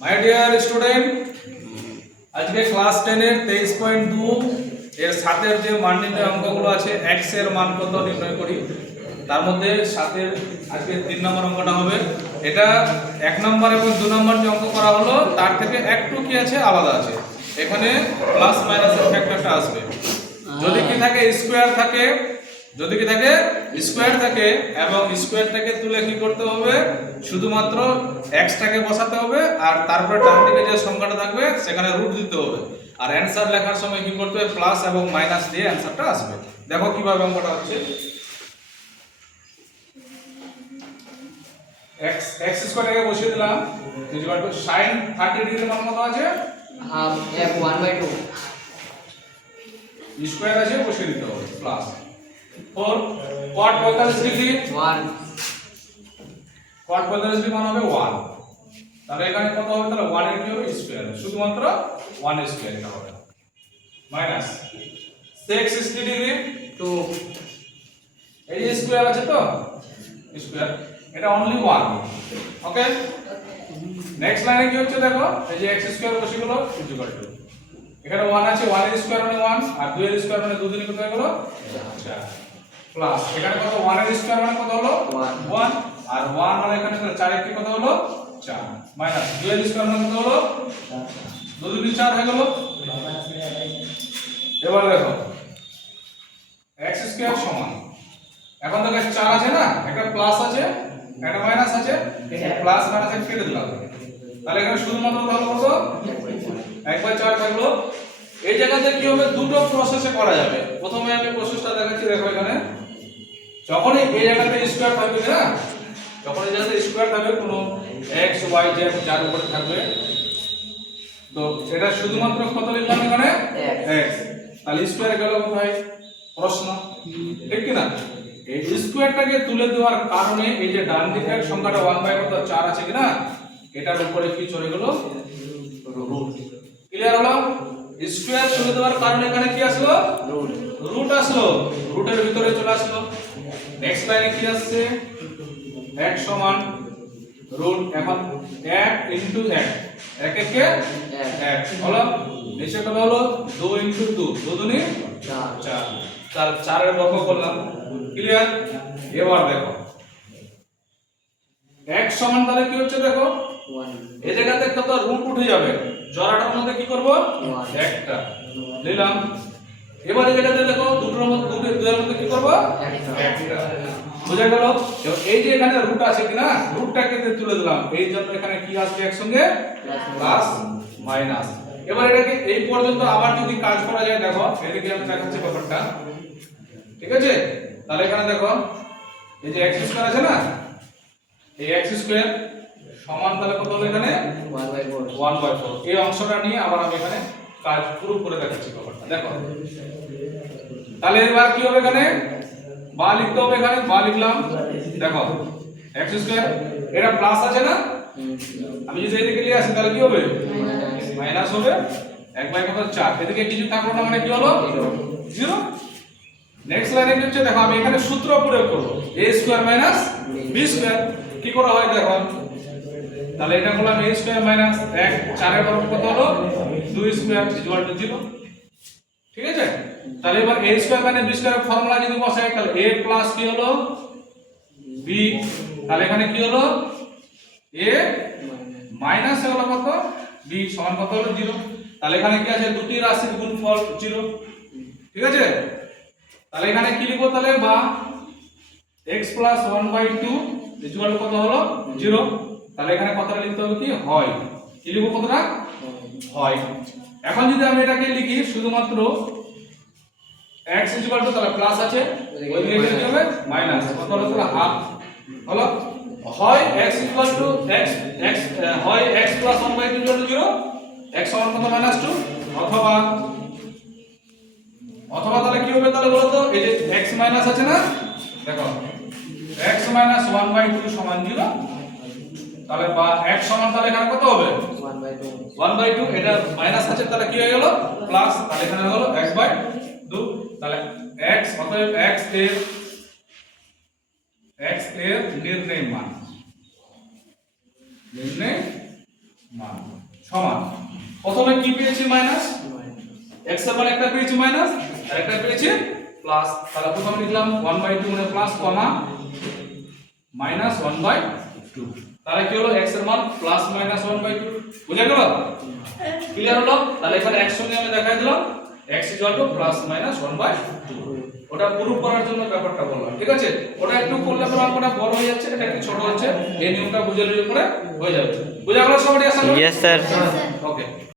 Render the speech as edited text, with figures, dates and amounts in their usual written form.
My dear student, আজকে class 10 এর 23.2 এর সাতের যে মান নির্ণয় অঙ্কগুলো আছে x এর মান কত নির্ণয় করি। তার মধ্যে সাতের আজকে 3 নম্বর অঙ্কটা হবে। এটা 1 নম্বর এবং 2 নম্বর যে অঙ্ক করা হলো তার থেকে একটু কি আছে আলাদা আছে। এখানে প্লাস মাইনাসের ফ্যাক্টরটা আসবে। যদি কি থাকে স্কয়ার থাকে, যদি কি থাকে স্কয়ার থাকে এবং স্কয়ারটাকে তুলে কি করতে হবে, শুধুমাত্র x টাকে বসাতে হবে আর তারপরে ডান দিকে যে সংখ্যাটা থাকবে সেখানে রুট দিতে হবে। আর অ্যানসার লেখার সময় কি করতে হবে, প্লাস এবং মাইনাস দিয়ে অ্যানসারটা আসবে। দেখো কিভাবে অঙ্কটা হচ্ছে। x স্কয়ারটাকে বসিয়ে দিলাম, ইকুয়াল টু sin 30 ডিগ্রি মান কত আছে, হাফ f 1/2 স্কয়ার আছে বসিয়ে দিতে হবে plus 4 cot 45 degree 1 cot 45 degree মান হবে 1। তাহলে এখানে কত হবে, তাহলে 1 এর কি হবে স্কয়ার, শুধুমাত্র 1 স্কয়ার এটা হবে। মাইনাস sec 60 ডিগ্রি 2 এই যে স্কয়ার আছে তো স্কয়ার, এটা অনলি 1। ওকে, নেক্সট লাইনে কি হচ্ছে দেখো, এই যে x স্কয়ার বসে গেল ইকুয়াল টু এখানে 1 আছে, 1 এর স্কয়ার মানে 1 আর 2 এর স্কয়ার মানে 2 দিনে কত হয়ে গেল 4 প্লাস এখানে কত 1 এর স্কয়ার মানে কত হলো 1 আর 1 মানে এখানে 4 এর কি কত হলো 4 মাইনাস 2 এর স্কয়ার মানে কত হলো 2 দুগুণে 4 হয়ে গেল। এবার দেখো x স্কয়ার সমান, এখন দেখো 4 আছে না, একটা প্লাস আছে একটা মাইনাস আছে, প্লাস মাইনাস কেটে দিলাম, তাহলে এখানে শুধুমাত্র তাহলে কত 1/4 থাকলো। এই জায়গাতে কি হবে, দুটো প্রসেসে করা যাবে। প্রথমে আমি প্রসেসটা দেখাচ্ছি, দেখো এখানে যখনই এই জায়গাতে স্কয়ার থাকবে না, যখন এই জায়গাতে স্কয়ার থাকবে কোনো x y z যার উপরে থাকবে, তো এটা শুধুমাত্র কত লিখলাম এখানে x, তাহলে স্কয়ার গেল কোথায় প্রশ্ন, ঠিক কি না? এই স্কয়ারটাকে তুলে দেওয়ার কারণে এই যে ডান দিকের সংখ্যাটা 1/4 আছে কিনা, এটার উপরে কি চলে গেল রুট। ক্লিয়ার হলো? স্কয়ার তুলে দেওয়ার কারণে এখানে কি আসলো রুট আসলো, রুটের ভিতরে চলে আসলো। নেক্সট লাইনে কি আসছে, x সমান রুট, এখন 1 ইনটু 1 1 কে 1 হলো, নিচে কত হলো 2 ইনটু 2 2 দুনি 4 তার 4 এর বর্গ করলাম। ক্লিয়ার? এবার দেখো x সমান তাহলে কি হচ্ছে দেখো, 1 এই জায়গাতে কত রুট উঠে যাবে, জরাটার মধ্যে কি করব একটা নিলাম। এবার এই জায়গাতে দেখো দুটোর মধ্যে দুটোর মধ্যে কি করব একটা, বুঝা গেল? এই যে এখানে রুট আছে কিনা, রুটটাকে তুলে দিলাম, এই জন্য এখানে কি আসবে একসঙ্গে প্লাস মাইনাস। এবার এটাকে এই পর্যন্ত আবার যদি কাজ করা যায়, দেখো এদিকে আমি দেখাচ্ছি ব্যাপারটা, ঠিক আছে? তাহলে এখানে দেখো এই যে x স্কয়ার আছে না, এই x স্কয়ার সমান তাহলে কত হলো এখানে 1/4। এই অংশটা নিয়ে আবার আমি এখানে কাজ পুরো করে দেখাচ্ছি ব্যাপারটা, দেখো। তাহলে এবার কি হবে, এখানে বা লিখতে হবে, এখানে বা লিখলাম, দেখো x স্কয়ার এটা প্লাস আছে না, আমি যদি এদিকে নিয়ে আসি তাহলে কি হবে মাইনাস হবে 1/4। এদিকে কিছু থাকলো না মানে কি হলো 0। নেক্সট লাইনে কি হচ্ছে দেখো, আমি এখানে সূত্র প্রয়োগ করব, a square minus b square. কি করা হয় দেখো, তাহলে এটা করলাম a স্কয়ার মাইনাস 1 4 এর বর্গ কত হলো 2 স্কয়ার ইকুয়াল টু 0। ঠিক আছে? তাহলে এবার a স্কয়ার মাইনাস b স্কয়ারের ফর্মুলা যদি বসাই, তাহলে a প্লাস কি হলো b, তাহলে এখানে কি হলো a মাইনাস হলো কত b সমান কত হলো 0। তাহলে এখানে কি আছে, দুটি রাশির গুণফল 0। ঠিক আছে? তাহলে এখানে কি লিখব, তাহলে বা x প্লাস 1/2 ইকুয়াল কত হলো 0। তাহলে এখানে কতটা লিখতে হবে, কি হয়, কি লিখব কতটা হয়। এখন যদি আমি এটাকে লিখি শুধুমাত্র x ইকুয়াল টু, তাহলে প্লাস আছে ওই দিকে কি হবে মাইনাস, কত হলো তাহলে হাফ হলো, হয় x ইকুয়াল টু x হয় x plus 1/2 equal to 0, x সমান কত -2, অথবা অথবা তাহলে কি হবে, তাহলে বলো তো এই যে x মাইনাস আছে না, দেখো x মাইনাস 1/2 সমান 0, তাহলে বা x সমান তাহলে এখানে কত হবে 1/2, এটা মাইনাস আছে তাহলে কি হয়ে গেল প্লাস, তাহলে এখানে হলো x/2। তাহলে x অতএব x এর নির্ণয় মান মান সমান প্রথমে কি পেয়েছি মাইনাস x এর মান একটা পেয়েছি মাইনাস আর একটা পেয়েছি প্লাস তাহলে প্রথমে লিখলাম 1/2 মানে প্লাস কমা মাইনাস 1/2 তাহলে কি হলো x এর মান প্লাস মাইনাস 1/2 বুঝা গেল ক্লিয়ার হলো তাহলে এখানে x সঙ্গে আমি দেখাই দিলাম x প্লাস মাইনাস 1/2 ওটা প্রুফ করার জন্য ব্যাপারটা বললাম ঠিক আছে ওটা একটু করলে পরে অঙ্কটা বড় হয়ে যাচ্ছে এটা একটু ছোট হচ্ছে এই নিয়মটা বুঝে নিলে পরে হয়ে যাবে বুঝা গেল সবাই আশা করি Yes, sir. ওকে